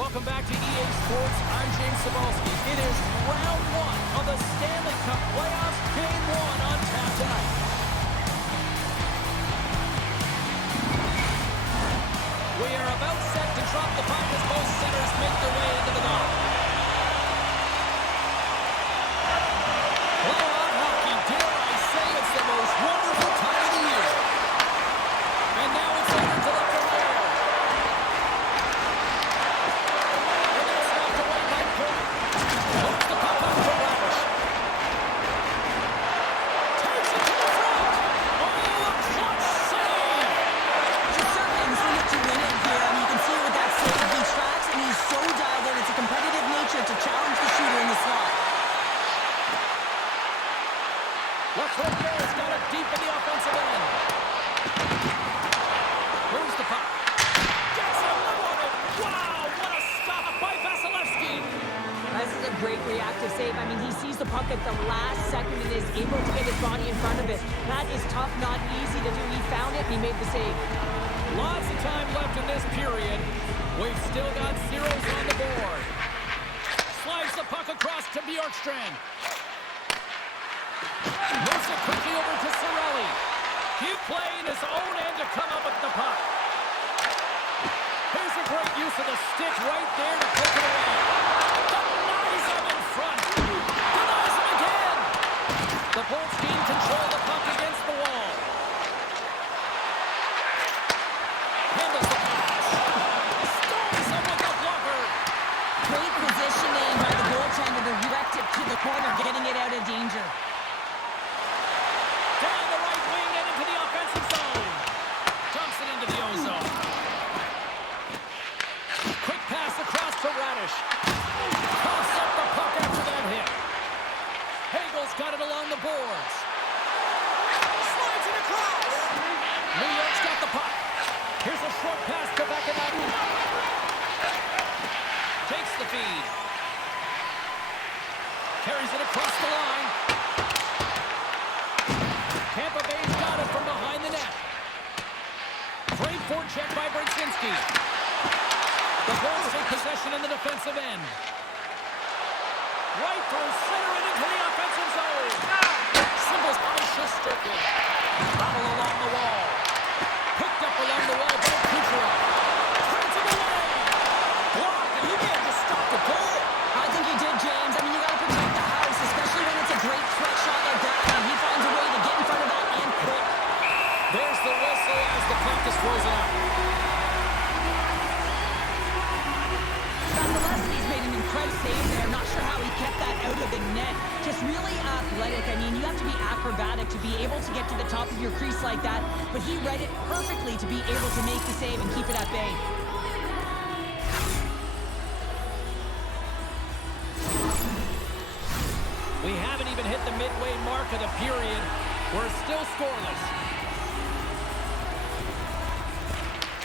Welcome back to EA Sports. I'm James Cebulski. It is round one of the Stanley Cup playoffs, game one on tap tonight. We are about set to drop the puck as both centers make their way into the net. Playoff hockey, dare I say, it's the most wonderful time of the year. And now it's over to the Premier. And that's knocked away by Point. Puts the puck up to Radish. Takes it to the front. Oh, a clutch save. Just certain things need to win it here. I mean, you can see with that save, he tracks and he's so dialed in. It's a competitive nature to challenge the shooter in the slot. Left right there, it's got it deep in the offensive end. Moves the puck. Gets a look on it. Wow, what a stop by Vasilevsky. This is a great reactive save. I mean, he sees the puck at the last second and is able to get his body in front of it. That is tough, not easy to do. He found it and he made the save. Lots of time left in this period. We've still got zeros on the board. Slides the puck across to Bjorkstrand. Moves it quickly over to Cirelli. He's playing his own end to come up with the puck. Here's a great use of the stick right there to take it away. Denies him in front. Denies him again. The Bolts team control the puck against the wall. Handles the pass. Stones him with the blocker. Great positioning by the goaltender to direct it to the corner, getting it out of danger. Down the right wing and into the offensive zone. Dumps it into the O-zone. Quick pass across to Radish. Coughs up the puck after that hit. Hagel's got it along the boards. Slides it across. New York's got the puck. Here's a short pass to Vacanati. Takes the feed. Carries it across the line. Tampa Bay's got it from behind the net. Great forecheck by Brzezinski. The Bulls take possession in the defensive end. Right through center and into the offensive zone. Symbols by Shesterkin. Battle along the wall. Picked up along the wall by Kucherov. Turns it away. Block, and he may have just stopped the goal. I think he did, James. I mean, you got to protect the house, especially when it's a great threat shot like that. And he finds a way to get in front of that and quick. There's the whistle as the puck is frozen up. Vasilevsky's made an incredible save there. Not sure how he kept that out of the net. Just really athletic. I mean, you have to be acrobatic to be able to get to the top of your crease like that. But he read it perfectly to be able to make the save and keep it at bay. We haven't even hit the midway mark of the period. We're still scoreless.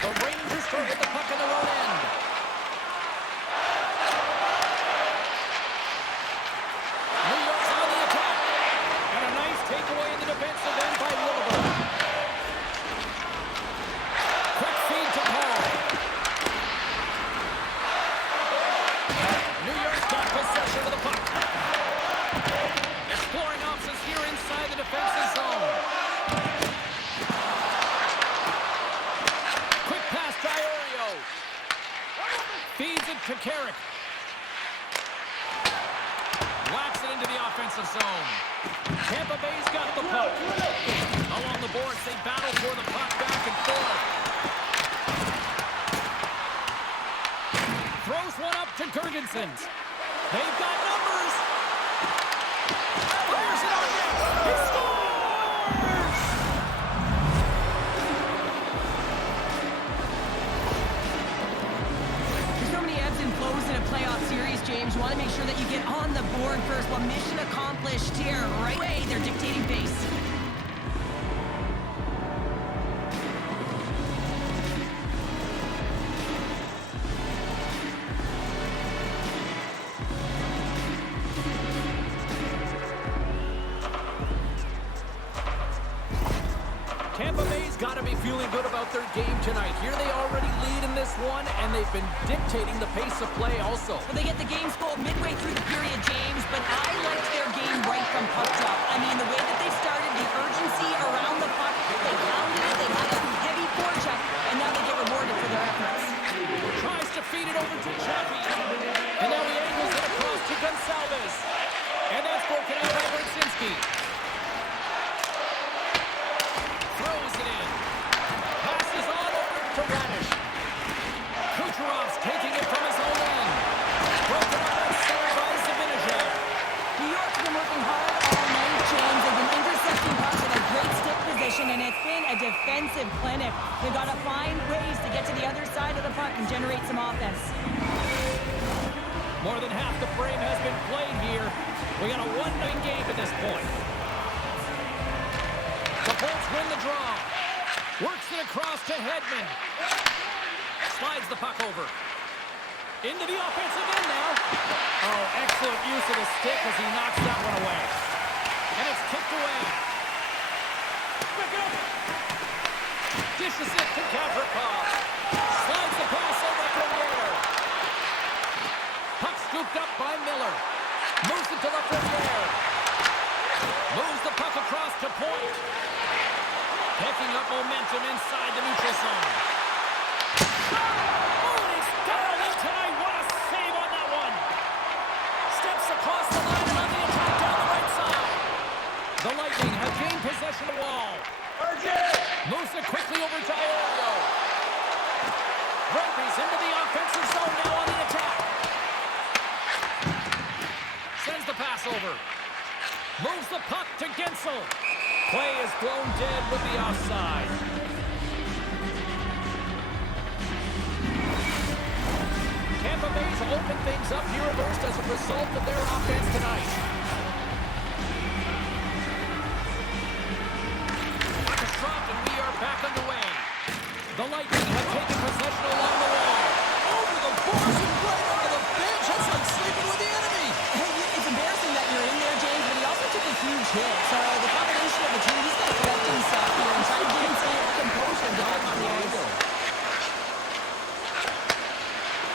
The Rangers try to get the puck in their own end. New York's on the attack. And a nice takeaway in the defensive end by Wilbur. Quick feed to Paul. New York's got possession of the puck. Exploring options here inside the defensive zone. Quick pass to Iorio. Feeds it to Carrick. Whacks it into the offensive zone. Tampa Bay's got the puck. Along the boards, they battle for the puck back and forth. Throws one up to Gergensons. They've got numbers. Fires it on net. He scores! There's so many ebbs and flows in a playoff series, James. You want to make sure that you get on the board first. Well, mission accomplished here. Right away, they're dictating pace. Tampa Bay's got him be feeling good about their game tonight. Here they already lead in this one, and they've been dictating the pace of play also. Well, they get the game's goal midway through the period, James, but I liked their game right from puck drop. I mean, the way that they started, the urgency around the puck, they pounded it, they had a heavy forecheck, and now they get rewarded for their efforts. Tries to feed it over to Chappie. And now he angles it across to Gonsalves. And that's broken out by Brzezinski. Throws it in. Passes on over to Radish. Kucherov's taking it from his own end. Broken up and center by Zibanejad. New York's been working hard all night, James. They've been intercepting pucks in a great stick position, and it's been a defensive clinic. They've got to find ways to get to the other side of the puck and generate some offense. More than half the frame has been played here. We got a 1-0 game at this point. The Bolts win the draw. Works it across to Hedman. Slides the puck over. Into the offensive end now. Oh, excellent use of the stick as he knocks that one away. And it's kicked away. Pick it up. Dishes it to Gavrikov. Slides the pass over to Miller. Puck scooped up by Miller. Moves it to Lafreniere. Moves the puck across to point. Picking up momentum inside the neutral zone. Oh, and he's dialed in tonight. What a save on that one. Steps across the line and on the attack down the right side. The Lightning have gained possession of the wall. Moves it quickly over to Iorio. Rugby's into the offensive zone now on the attack. Sends the pass over. Moves the puck to Gensel. Play is blown dead with the offside. Tampa Bay's opened things up here reversed as a result of their offense tonight. Puck is dropped and we are back underway. The Lightning have taken possession along the wall. Over the boards and right over the bench. That's like sleeping with the enemy. Hey, it's embarrassing that you're in there, James, but he also took a huge hit. So the combination of the two, he's got to collect himself here and try to get himself composure back on the ice.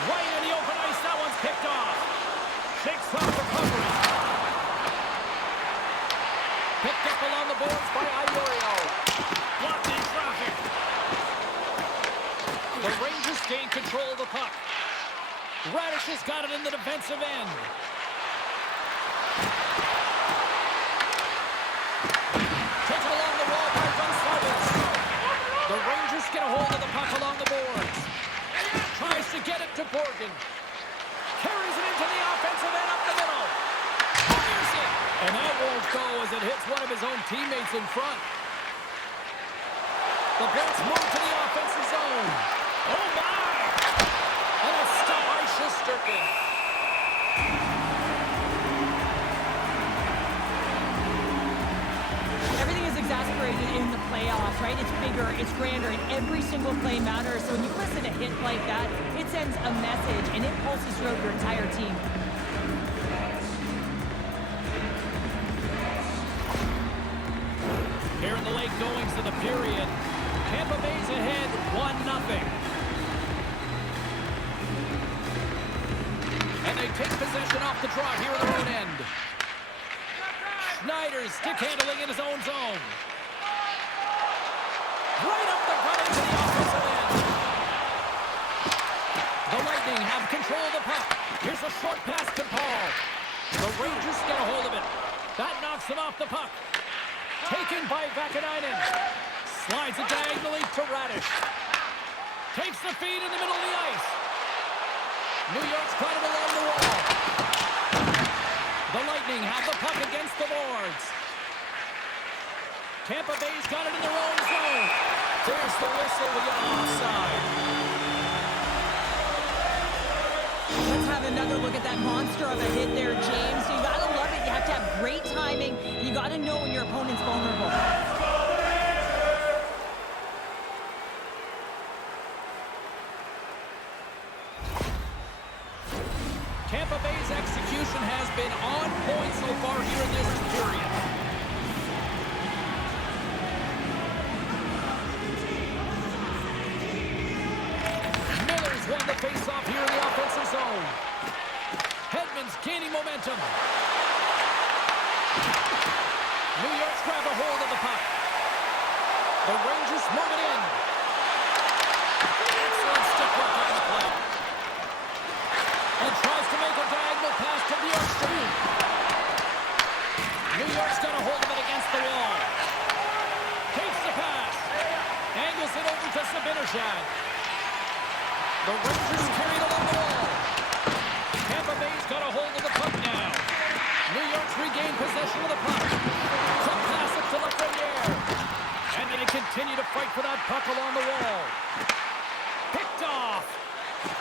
Right in the open ice, that one's picked off. Shakes off recovery. Picked up along the boards by Iorio. Blocked in traffic. The Rangers gain control of the puck. Radish has got it in the defensive end. Taken along the wall by Gonsalves. The Rangers get a hold of the puck along the boards. Tries to get it to Borgen. Carries it into the offensive end up the middle. Fires it. And that won't go as it hits one of his own teammates in front. The Bolts move to the offensive zone. Oh my! And a stop by Shesterkin. Everything is exasperated in the playoffs, right? It's bigger, it's grander, and every single play matters. So when you listen to a hit like that, it sends a message, and it pulses throughout your entire team. Here in the late goings of the period, Tampa Bay's ahead 1-0. And they take possession off the draw here at their own end. Schneider's stick handling in his own zone. Right up the gut into the offensive end. The Lightning have control of the puck. Here's a short pass to Paul. The Rangers get a hold of it. That knocks them off the puck. Taken by Vakanainen. Slides it diagonally to Radish. Takes the feed in the middle of the ice. New York's got it along the wall. The Lightning have the puck against the boards. Tampa Bay's got it in their own zone. There's the whistle. We got offside. Let's have another look at that monster of a hit there, James. You gotta love it. You have to have great timing, and you gotta know when your opponent's vulnerable. Tampa Bay's execution has been on point so far here in this period. momentum. New York's grab a hold of the puck. The Rangers move it in. Excellent stick work on the play. And tries to make a diagonal pass to Bjorkstrand. New York's got a hold of it against the wall. Takes the pass. Angles it over to Zibanejad. The Rangers carried along the wall. Tampa Bay's got a hold of the puck now. New York's regained possession of the puck. Quick pass it to Lafreniere. And they continue to fight for that puck along the wall. Picked off.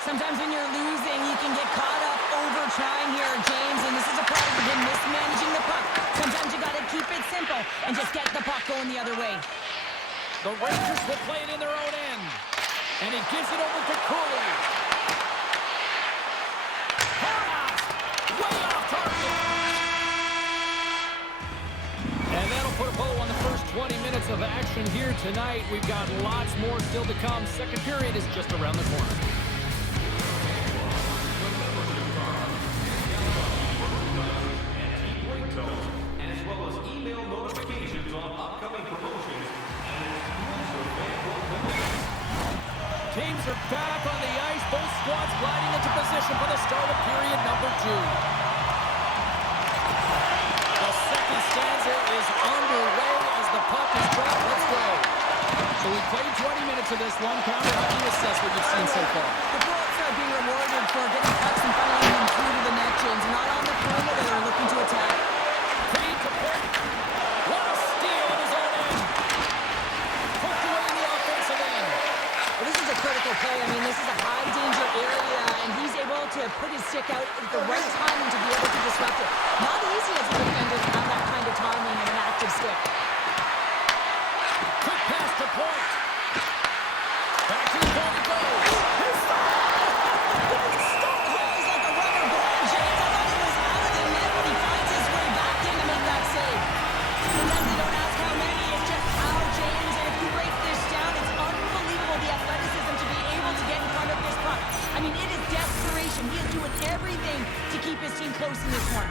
Sometimes when you're losing, you can get caught up over trying here, James, and this is a product of him mismanaging the puck. Sometimes you got to keep it simple and just get the puck going the other way. The Rangers will play it in their own end. And he gives it over to Cooley. Pass! Way off target! And that'll put a bow on the first 20 minutes of action here tonight. We've got lots more still to come. Second period is just around the corner. As well as email notifications on upcoming promotions Teams are back on the ice. Both squads gliding into position for the start of period number 2. The second stanza is underway as the puck is dropped. Let's go. So we played 20 minutes of this one. Counter, how do you assess what you've seen so far? The Bullets are being rewarded for getting pucks and funneling them through to the net, James. Not on the perimeter, they're looking to attack. Feed to point. What a steal in his own end. Poked away in the offensive end. Well, this is a critical play. I mean, this is a high-danger area, and he's able to put his stick out at the right time and to be able to disrupt it. Not easy as a defender to have that kind of timing and an active stick. Quick pass to point. Back to the point it goes. He's stopped. He's like a rubber ball, James. I thought he was out of the net, but he finds his way back in to make that save. Sometimes you don't ask how many, it's just how, James. And if you break this down, it's unbelievable the athleticism to be able to get in front of this puck. I mean, it is desperation. He is doing everything to keep his team close in this one.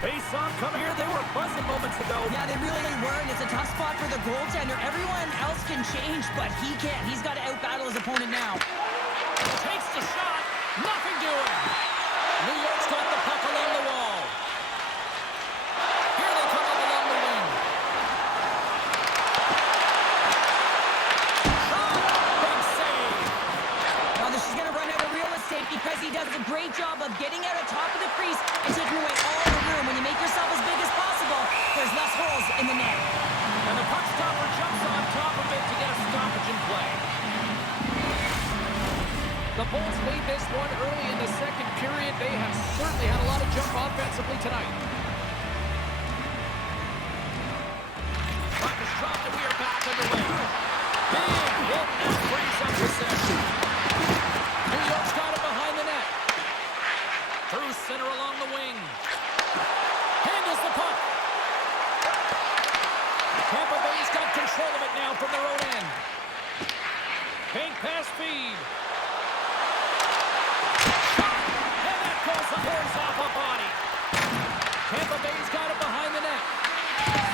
Face-off come here. They were buzzing moments ago. Yeah, they really were, and it's a tough spot for the goaltender. Everyone else can change, but he can't. He's got to out-battle his opponent now. Takes the shot. Nothing doing. New York's got the puck along the wall. Here they come up along the wing. Shot. Big save. Now this is going to run out of real estate because he does a great job of getting out of top of the crease and taking away all the room. When you make yourself as big as possible, there's less holes in the net. And the puck stopper jumps on top of it to get a stoppage in play. The Bulls lead this one early in the second period. They have certainly had a lot of jump offensively tonight. Puck is dropped and we are back underway. Big hit and brings up possession. New York's got it behind the net. Through center along the wing. Handles the puck. Tampa Bay's got control of it now from their own end. Bank pass feed. Shot. And that goes the horse off a body. Tampa Bay's got it behind the net.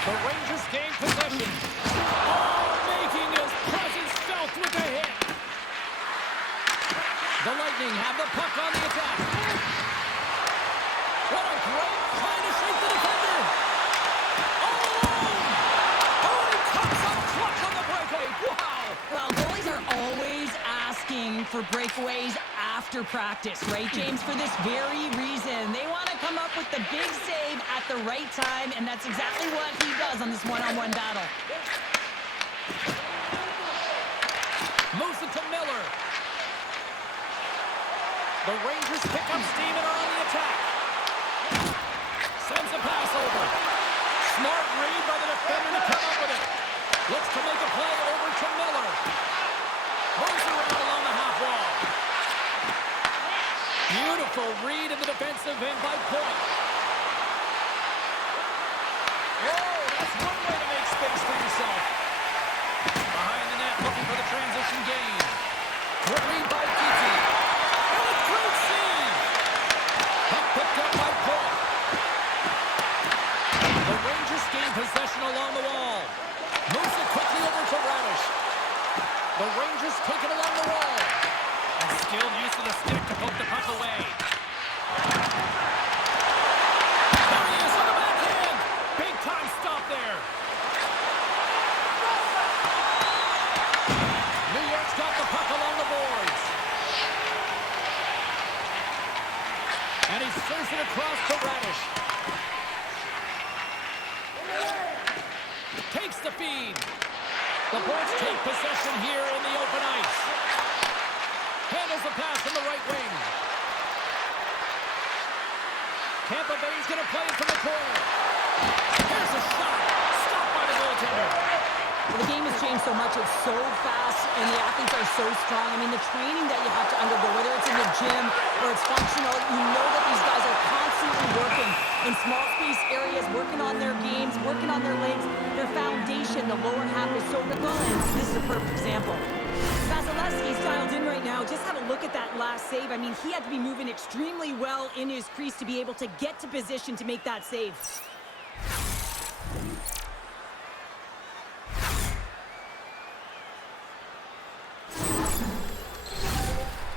The Rangers gain possession. Oh, making his presence felt with a hit. The Lightning have the puck on the attack. What a great try to shake the defender. All alone. Oh, he comes up clutch on the breakaway. Wow. Well, goalies are always asking for breakaways after practice, right, James? For this very reason. They want to come up with the big save at the right time, and that's exactly what he does on this one-on-one battle. Moves it to Miller. The Rangers pick up steam and are on the attack. Sends a pass over. Smart read by the defender to come up with it. Looks to make a play over to Miller. Moves around along the half wall. Beautiful read in the defensive end by Point. Whoa, that's one way to make space for yourself. Behind the net, looking for the transition game. Good read by Kiki. And the The Rangers take it along the wall. And still use of the stick to poke the puck away. There he is on the backhand. Big time stop there. New York's got the puck along the boards. And he sends it across to Radish. Takes the feed. The Bolts take possession here in the open ice. Handles the pass from the right wing. Tampa Bay's going to play it from the corner. Here's a shot. Stopped by the goaltender. Well, the game has changed so much. It's so fast, and the athletes are so strong. I mean, the training that you have to undergo, whether it's in the gym or it's functional, you know that these guys are constantly working in small space areas, working on their games, working on their legs, their foundation. The lower half is so critical, and this is a perfect example. Vasilevsky's dialed in right now. Just have a look at that last save. I mean, he had to be moving extremely well in his crease to be able to get to position to make that save.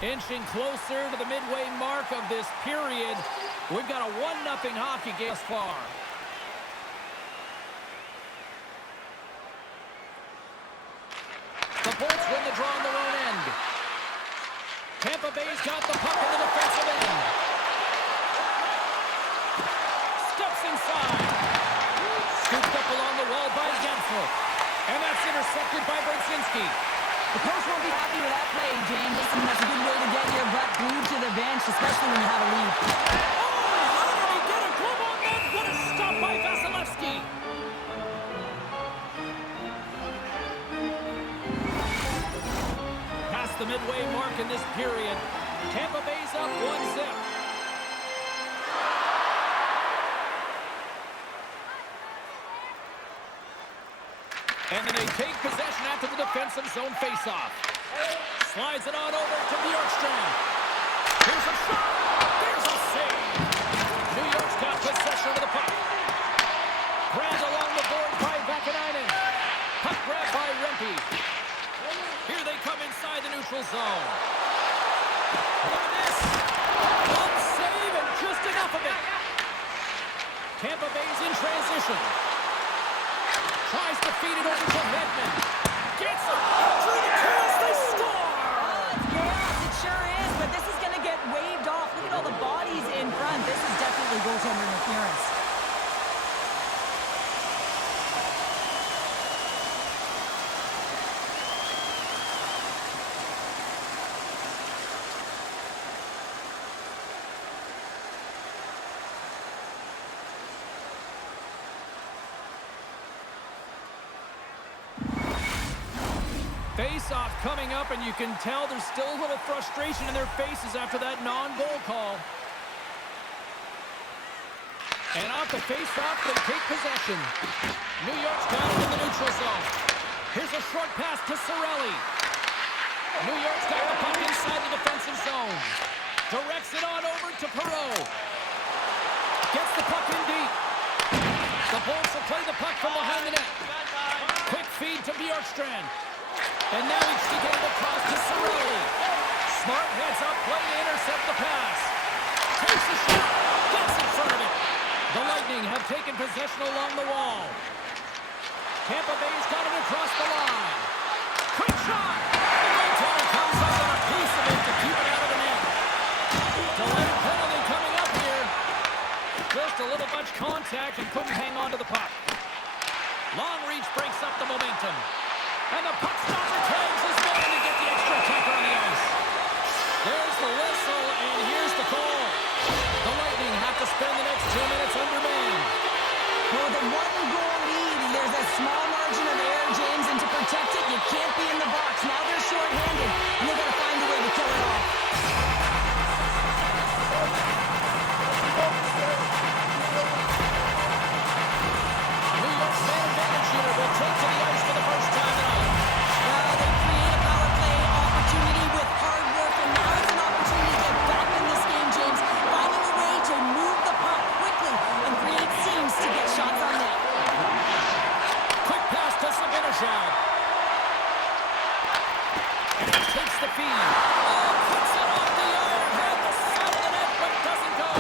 Inching closer to the midway mark of this period. We've got a 1-0 hockey game thus far. The Bolts win the draw on their own end. Tampa Bay's got the puck in the defensive end. Steps inside. Scooped up along the wall by Gensel. And that's intercepted by Brzezinski. The coach won't be happy with that play, James. Listen, that's a good way to get your butt glued to the bench, especially when you have a lead. Oh, how did he get a glove on that? What a stop by Vasilevsky. Past the midway mark in this period. Tampa Bay's up 1-0. And then they take possession after the defensive zone faceoff. Slides it on over to Bjorkstrand. Here's a shot. There's a save. New York's got possession of the puck. Grabbed along the board by Vakanainen. Puck grab by Rempe. Here they come inside the neutral zone. Look at this. One save and just enough of it. Tampa Bay's in transition. Tries to feed it over to Hedman. Gets him. Through the cross, they score! Oh, it's chaos. It sure is, but this is going to get waved off. Look at all the bodies in front. This is definitely goaltender interference. Face-off coming up, and you can tell there's still a little frustration in their faces after that non-goal call. And off the face-off, they take possession. New York's got it in the neutral zone. Here's a short pass to Cirelli. New York's got the puck inside the defensive zone. Directs it on over to Perreault. Gets the puck in deep. The Bolts will play the puck from behind the net. Quick feed to Bjorkstrand. And now he's to get it across to Cirelli. Smart heads up play to intercept the pass. Takes the shot. Gets in front of it. The Lightning have taken possession along the wall. Tampa Bay's got it across the line. Quick shot. The goaltender comes up with a piece of it to keep it out of the net. Delayed penalty coming up here. Just a little much contact and couldn't hang on to the puck. Long reach breaks up the momentum. And the puck stopper tags his man to get the extra attacker on the ice. There's the whistle, and here's the call. The Lightning have to spend the next 2 minutes undermanned. Well, the one-goal lead, there's a small margin of error, James, and to protect it, you can't be in the box. Now they're short-handed, and they've got to find a way to kill it off. New York's man advantage unit will take to the ice for the first time tonight. Well, they create a power the feed. Oh, puts it off the iron. Had the side of the net, but doesn't go.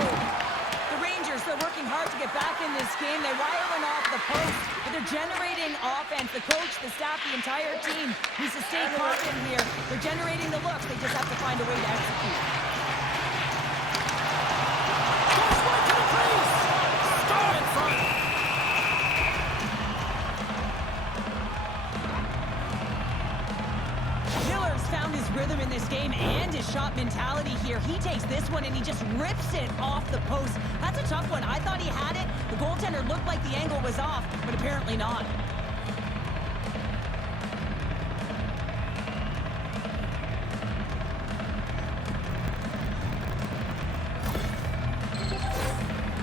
The Rangers, they're working hard to get back in this game. They wire one off the post, but they're generating offense. The coach, the staff, the entire team needs to stay confident here. They're generating the looks. They just have to find a way to execute. Goes right to the crease. Stone in front. Miller's found his rhythm in this game and his shot mentality here. He takes this one and he just rips it off the post. That's a tough one. I thought he had it. The goaltender looked like the angle was off, but apparently not.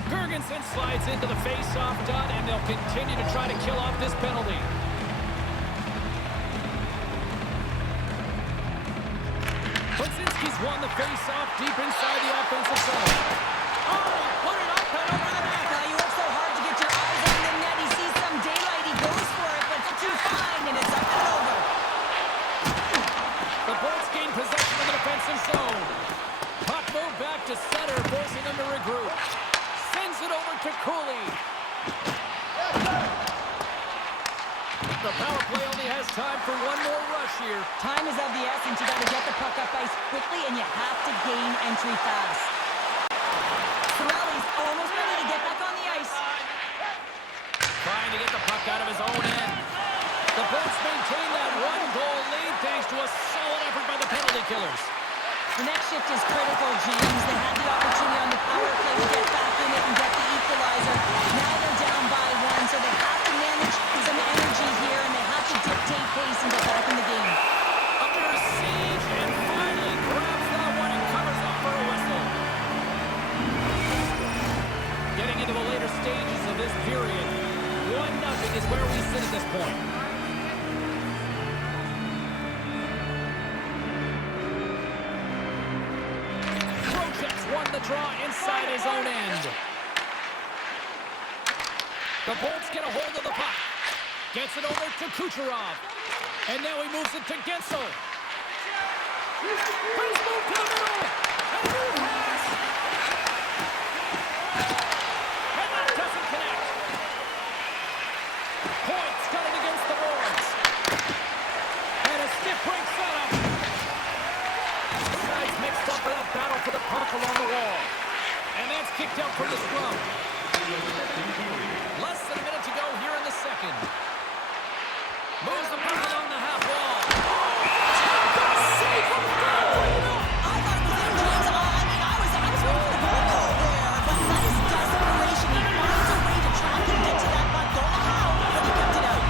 Gergensen slides into the face-off dot, and they'll continue to try to kill off this penalty. Brzezinski's won the face-off deep inside the offensive zone. Oh, he put it up and over the net. Now you work so hard to get your eyes on the net. He sees some daylight. He goes for it, but it's too fine, and it's up and over. The Bolts gain possession of the defensive zone. Puck moved back to center, forcing them to regroup. Sends it over to Cooley. The power play only has time for one more rush here. Time is of the essence. You got to get the puck up ice quickly, and you have to gain entry fast. Sorelli's almost ready to get back on the ice. Trying to get the puck out of his own end. The Bolts maintain that one-goal lead thanks to a solid effort by the penalty killers. The next shift is critical, James. They had the opportunity on the power play to get back in it and get the equalizer. Now they're down by one, so they have to manage some energy here, and they have to dictate pace and get back in the game. Under siege, and finally grabs that one and covers up for a whistle. Getting into the later stages of this period, 1-0 is where we sit at this point. Won the draw inside his own end. The Bolts get a hold of the puck. Gets it over to Kucherov. And now he moves it to Gensel. Let's move to the middle. And a new pass. And that doesn't connect. Points got it against the boards. And a stiff break setup. Sides mixed up in a battle for the puck along the wall. And that's kicked out from the scrum. Less than a minute to go here in the second. Moves the puck along the half wall. Tampa save from the goal! I thought it was in, James. I was waiting for the goal call there, but nice desperation. He finds a way to track and get to that puck. Don't know how, but he kept it out.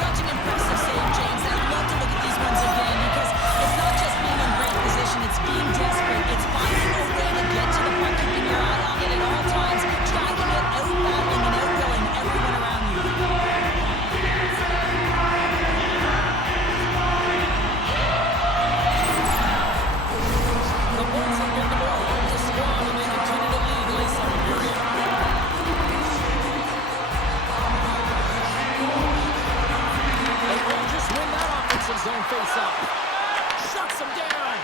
Such an impressive save, James. I'd love to look at these ones again because it's not just being in great position. It's being desperate. It's finding a way to get to the puck, keeping your eye on it at all times, tracking it, out-battling and outgoing everyone around you. The Bolts have been the more active squad, and they continue to lead late second period. The Rangers win that offensive zone face-off. Shuts them down.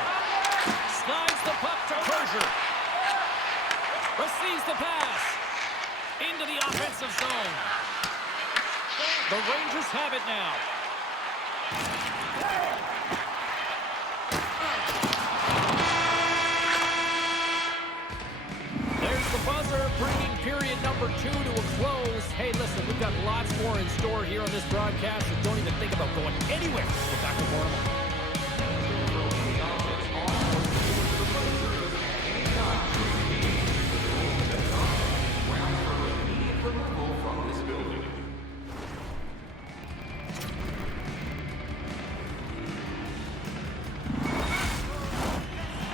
Slides the puck to Berger. Receives the pass. Into the offensive zone. The Rangers have it now. There's the buzzer, bringing period number 2 to a close. Hey, listen, we've got lots more in store here on this broadcast, so don't even think about going anywhere. We're back to more in a moment.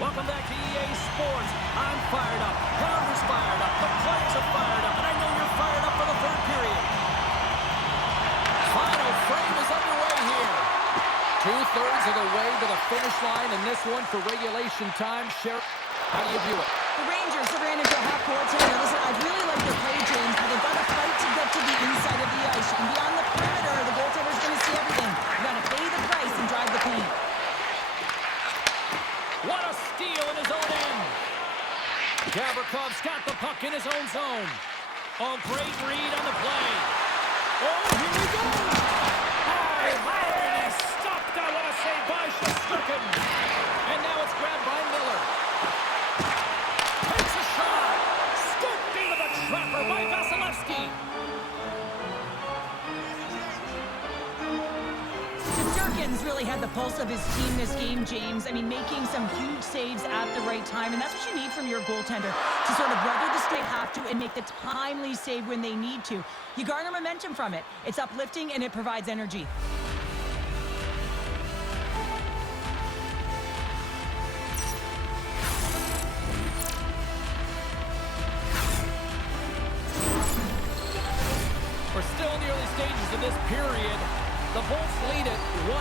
Welcome back to EA Sports. I'm fired up. Herbert's fired up. The players are fired up. And I know you're fired up for the third period. Final frame is underway here. 2/3 of the way to the finish line, and this one for regulation time. Sheriff, how do you view it? The Rangers have ran into a half-court here. Listen, I really like their play, James, but they've got to fight to get to the inside of the ice. And beyond the perimeter, the goaltender's going to see everything. You've got to pay the price and drive the paint. Barkov's got the puck in his own zone. Oh, great read on the play. Oh, here we go. Oh, he stopped that. What a save by Shesterkin. And now it's grabbed by Miller. Takes a shot. Scooped into the trapper by Vasilevsky. Shesterkin's really had the pulse of his team this game, James. I mean, making some huge saves at the right time, and that's what you need from your goaltender, to sort of weather the storm they have to and make the timely save when they need to. You garner momentum from it. It's uplifting, and it provides energy. We're still in the early stages of this period. The Bolts lead it 1-0.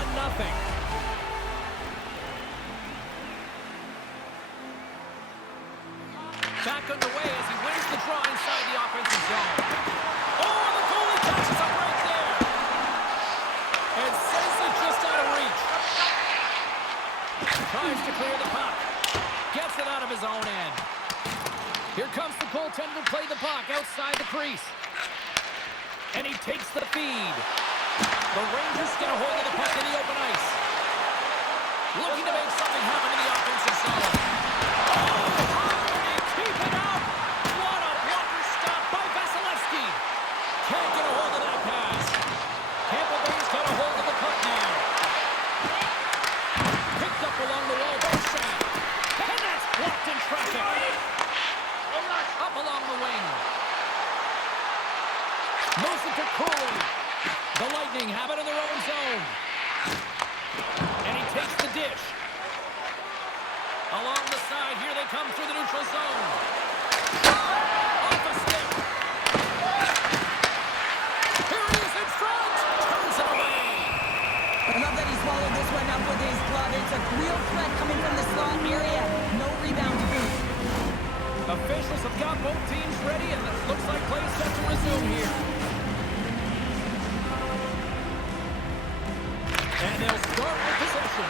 Back underway as he wins the draw inside the offensive zone. Oh, and the goalie catches up right there. And sends it just out of reach. Tries to clear the puck. Gets it out of his own end. Here comes the goaltender to play the puck outside the crease. And he takes the feed. The Rangers get a hold of the puck in the open ice. Looking to make something happen in the offensive zone. Oh, and keep it out. What a blocker stop by Vasilevsky. Can't get a hold of that pass. Tampa Bay's got a hold of the puck now. Picked up along the wall by Shaq. And that's blocked in traffic. Up along the wing. Moves it to Cooley. The Lightning have it in their own zone. And he takes the dish. Along the side, here they come through the neutral zone. Off a stick. Here he is in front. Turns it away. I love that he swallowed this one up with his glove. It's a real threat coming from the slot area. No rebound to boot. Officials have got both teams ready, and it looks like play set to resume here. And they'll start with possession.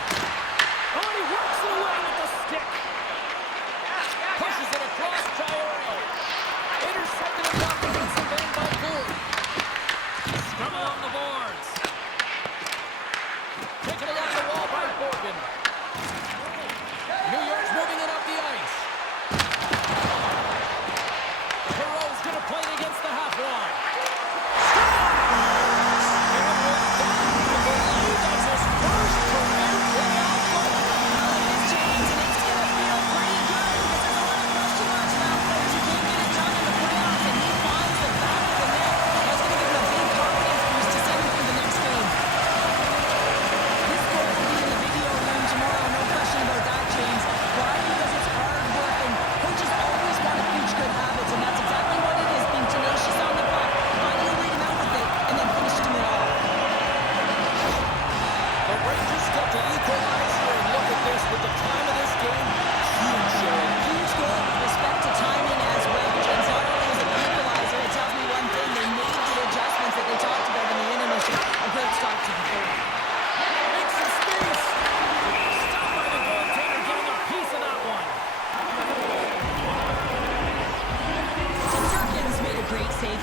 Oh, and he works it away with the stick. Pushes it across Giroux. Intercepted and blocked against the bend by Cooley. Scrum along the boards. Taken along the wall by Borgen. New York's moving it up the ice. Perreault's going to play it against the half wall.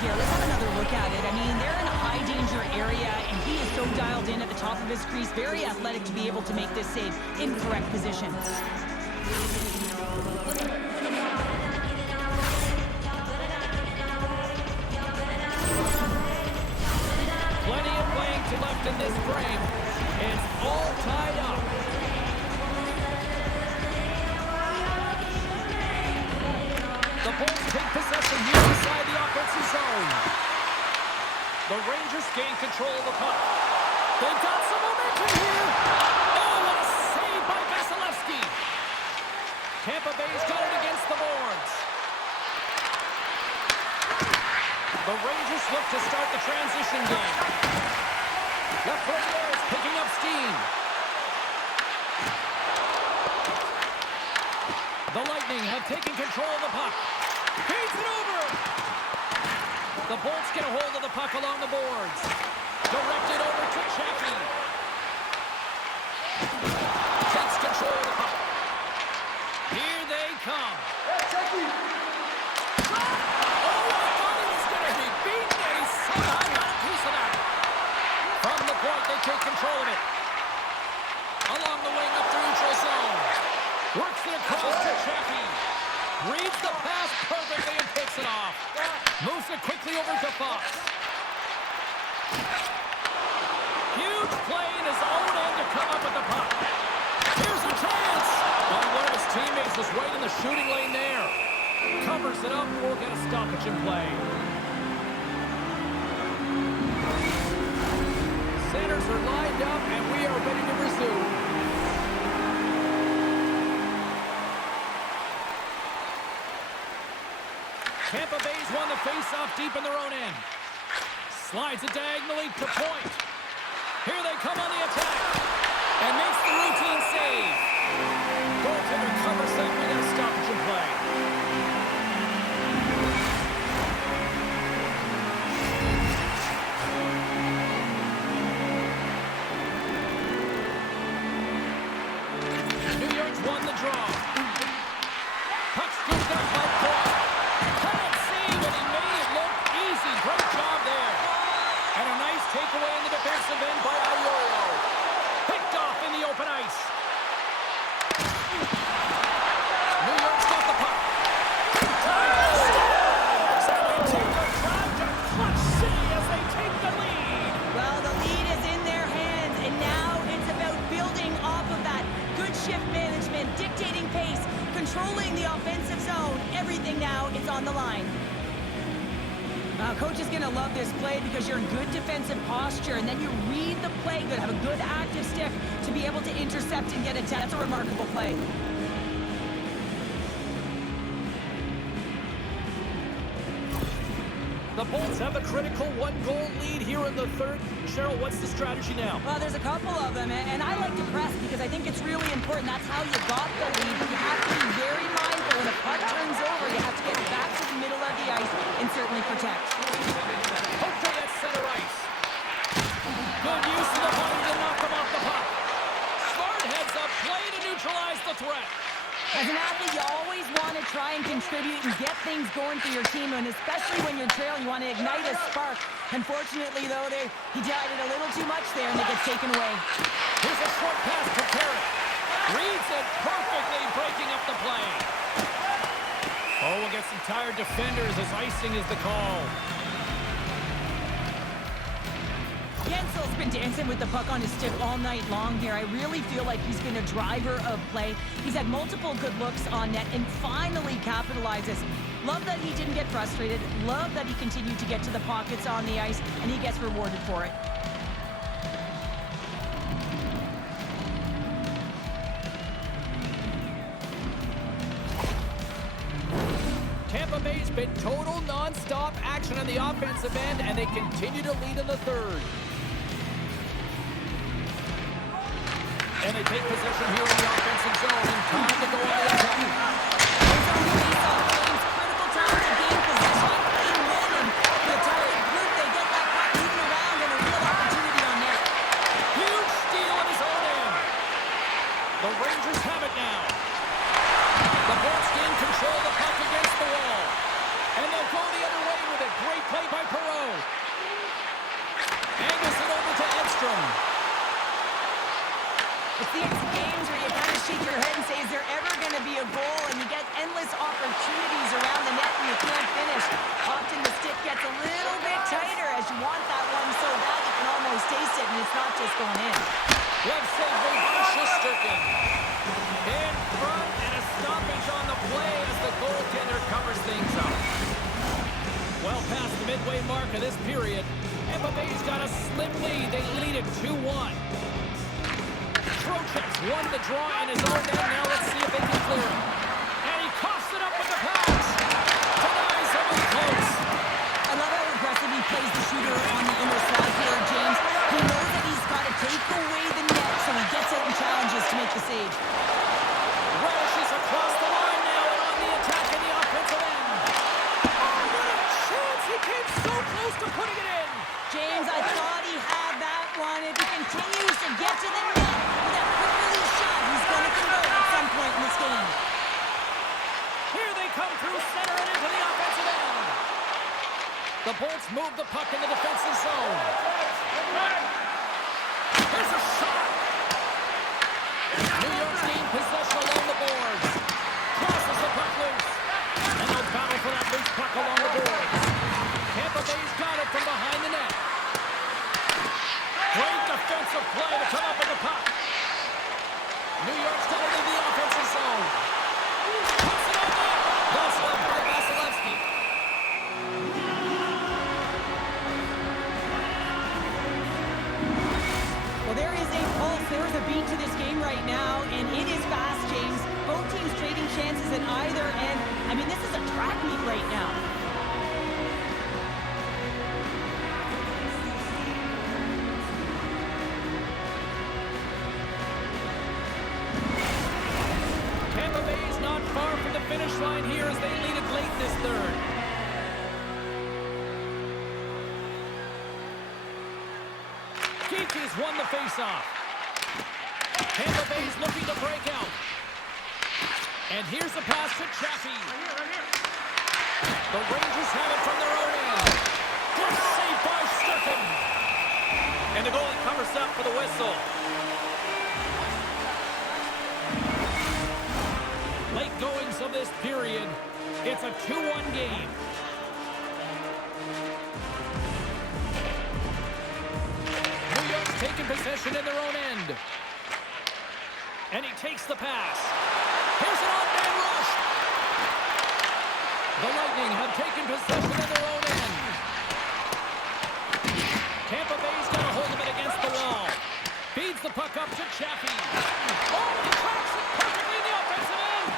Here, let's have another look at it. I mean, they're in a high danger area, and he is so dialed in at the top of his crease, very athletic to be able to make this save in correct position. Plenty of playing to left in this frame. It's all tied up. The Bolts take possession here inside the offensive zone. The Rangers gain control of the puck. They've got some momentum here. Oh, what a save by Vasilevsky. Tampa Bay's got it against the boards. The Rangers look to start the transition game. Lafreniere is picking up steam. The Lightning have taken control of the puck. Feeds it over. The Bolts get a hold of the puck along the boards. Directed over to Chappie. Takes control of the puck. Here they come. take control of it. Along the wing up the neutral zone. Works it across to Chappie. Reads the pass perfectly and picks it off. Moves it quickly over to Fox. Huge play in his own end to come up with the puck. Here's a chance. And one of his teammates was right in the shooting lane there. Covers it up and we'll get a stoppage in play. Centers are lined up and we are ready to resume. Tampa Bay's won the face-off deep in their own end. Slides it diagonally to point. Here they come on the attack. And makes the routine save. Goaltender covers up. We got a stoppage in play. New York's won the draw. Puck scooped up by Paul. Can't save, and he made it look easy. Great job there. And a nice takeaway in the defensive end by Ayorio. Picked off in the open ice. New York's got the puck. They take a drive to Clutch City as they take the lead. Well, the lead is in their hands, and now it's about building off of that. Good shift management, dictating pace, controlling the offensive zone. Everything now is on the line. Coach is going to love this play because you're in good defensive posture, and then you read the play good, have a good active stick to be able to intercept and get a tap. That's a remarkable play. The Bolts have a critical one-goal lead here in the third. Cheryl, what's the strategy now? Well, there's a couple of them, and I like to press because I think it's really important. That's how you got the lead. You have to be very mindful when a puck turns over. You have to get back to the middle of the ice and certainly protect. Hopefully that's center ice. Good use of the body to knock him off the puck. Smart heads up, play to neutralize the threat. As an athlete, you always want to try and contribute and get things going for your team, and especially when you're trailing, you want to ignite a spark. Unfortunately, though, he tried it a little too much there, and it gets taken away. Here's a short pass to Carrick. Reads it perfectly, breaking up the play. Oh, we'll get some tired defenders as icing is the call. Yensel's been dancing with the puck on his stick all night long here. I really feel like he's been a driver of play. He's had multiple good looks on net and finally capitalizes. Love that he didn't get frustrated. Love that he continued to get to the pockets on the ice, and he gets rewarded for it. Tampa Bay's been total non-stop action on the offensive end, and they continue to lead in the third. And they take possession here in the offensive zone, and time to go on the attack. Critical time to gain possession and win, and the tired group, they get that puck moving around and a real opportunity on net. Huge steal in his own end. The Rangers have it now. The Bolts gain control of the puck against the wall. And they'll go the other way with it. Great play by Perreault. Angles it over to Edstrom. It's these games where you kind of shake your head and say, is there ever going to be a goal? And you get endless opportunities around the net and you can't finish. Often the stick gets a little bit tighter as you want that one so bad you can almost taste it, and it's not just going in. Glove save by Shesterkin. In front, and a stoppage on the play as the goaltender covers things up. Well past the midway mark of this period, Tampa Bay's got a slim lead. They lead it 2-1. Trocheck's won the draw in his own end. Now let's see if they can clear him. And he coughs it up with the pass. Denies him in close. I love how aggressive he plays the shooter on the inner slot here, James. He knows that he's got to take away the net, so he gets out and challenges to make the save. Relish is across the line now and on the attack in the offensive end. Oh, what a chance! He came so close to putting it in. James, I thought he had that one. If he continues to get to the net with that quick release shot, he's going to convert at some point in this game. Here they come through center and into the offensive end. The Bolts move the puck in the defensive zone. Aggressive play to come up with the puck. New York's got it in the offensive zone. Puts it on net. That's one by Vasilevsky. Well, there is a pulse. There is a beat to this game right now, and it is fast, James. Both teams trading chances at either end. I mean, this is a track meet right now. Tampa Bay is not far from the finish line here as they lead it late this third. Keeke's won the faceoff. Tampa Bay's looking to break out. And here's the pass to Chaffee. The Rangers have it from their own end. Good save by Stephen. And the goalie covers up for the whistle. Late goings of this period. It's a 2-1 game. New York's taking possession in their own end. And he takes the pass. Here's an on-man rush. The Lightning have taken possession in their own end. Tampa Bay's got a hold of it against the wall. Feeds the puck up to Chaffee. Oh, he tracks it perfectly in the offensive end.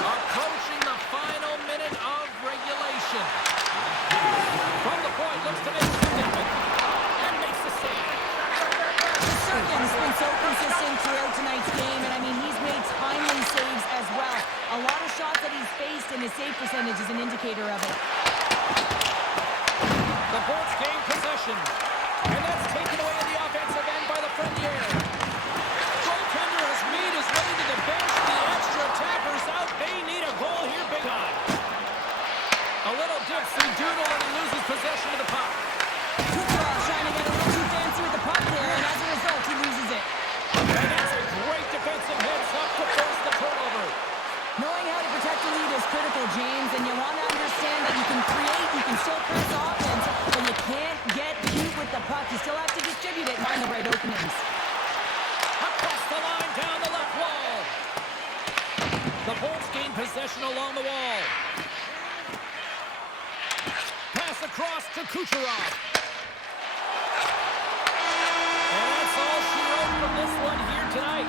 Approaching the final minute of regulation. From the point, looks to make the statement. And makes the save. Surkin's been so consistent throughout tonight's game, and I mean, he's made timely saves as well. A lot of shots that he's faced, and his save percentage is an indicator of it. The Bolts gain possession. And that's taken away in the offensive end by the Frenier. Goaltender has made his way to the bench. The extra attackers out. They need a goal here big time. A little dipsy doodle and he loses possession of the puck. Kucherov trying to get a little too fancy with the puck there, and as a result, he loses it. And that's a great defensive heads-up to force the turnover. Knowing how to protect the lead is critical, James, and you want to understand that you can create, you can still press offense, but you can't get cute with the puck. You still have to distribute it and find the right openings. Across the line, down the left wall. The Bolts gain possession along the wall. Pass across to Kucherov. And that's all she wrote from this one here tonight.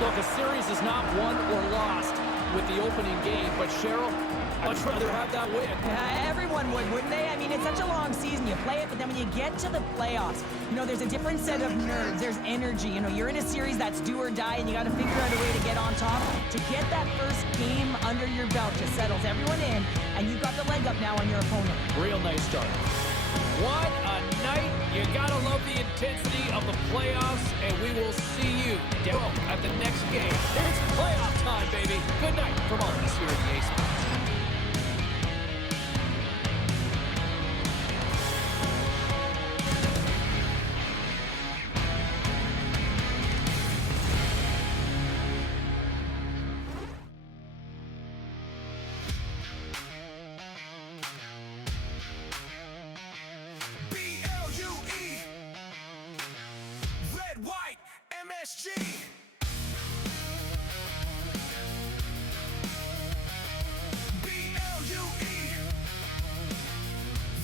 Look, a series is not won or lost with the opening game, but Cheryl, much rather have that win. Everyone would, wouldn't they? I mean, it's such a long season. You play it, but then when you get to the playoffs, you know, there's a different set of nerves. There's energy. You know, you're in a series that's do or die, and you got to figure out a way to get on top. To get that first game under your belt just settles everyone in, and you've got the leg up now on your opponent. Real nice start. What a night. You gotta love the intensity of the playoffs, and we will see you down at the next game. It's playoff time, baby. Good night from all of us here at the Ace Sports. MSG. B-L-U-E.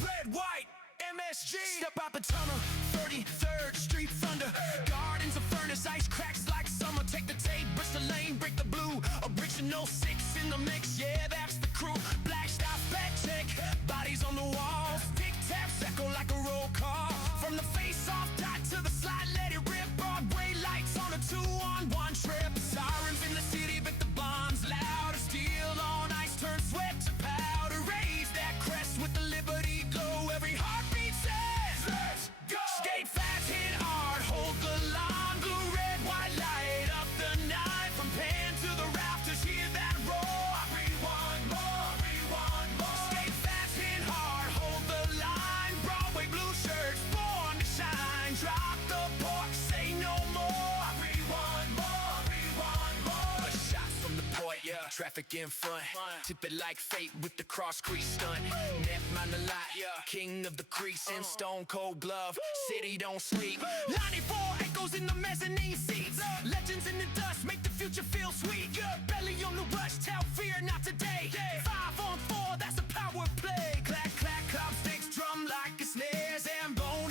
Red, white, MSG. Step out the tunnel, 33rd Street Thunder. Gardens of furnace, ice cracks like summer. Take the tape, brush the lane, break the blue. Original 6 in the mix, yeah, that's the crew. Black stop, back check, bodies on the walls. Tic taps echo like a roll call. From the face-off dot to the slide, let it rip. Broadway lights on a 2-on-1 trip. Sirens in the city, but the bombs louder. Steel on ice, turn sweat to powder. Raise that crest with the Liberty glow. Every heartbeat says, let's go. Skate fast, hit hard, hold the line. Blue, red, white, light up the night. From Pan to the rafters, hear that roar. Rewind more, rewind more. Skate fast, hit hard, hold the line. Broadway blue shirts, born to shine. Drop the pork, say no more. Rewind more, rewind more. traffic in front. Tip it like fate with the cross crease stunt. Net man a lot, king of the crease and stone cold glove. City don't sleep. 94 echoes in the mezzanine seats. Legends in the dust make the future feel sweet. Belly on the rush, tell fear not today. 5 on 4, that's a power play. Clack, clack, clap sticks, drum like a snares and bone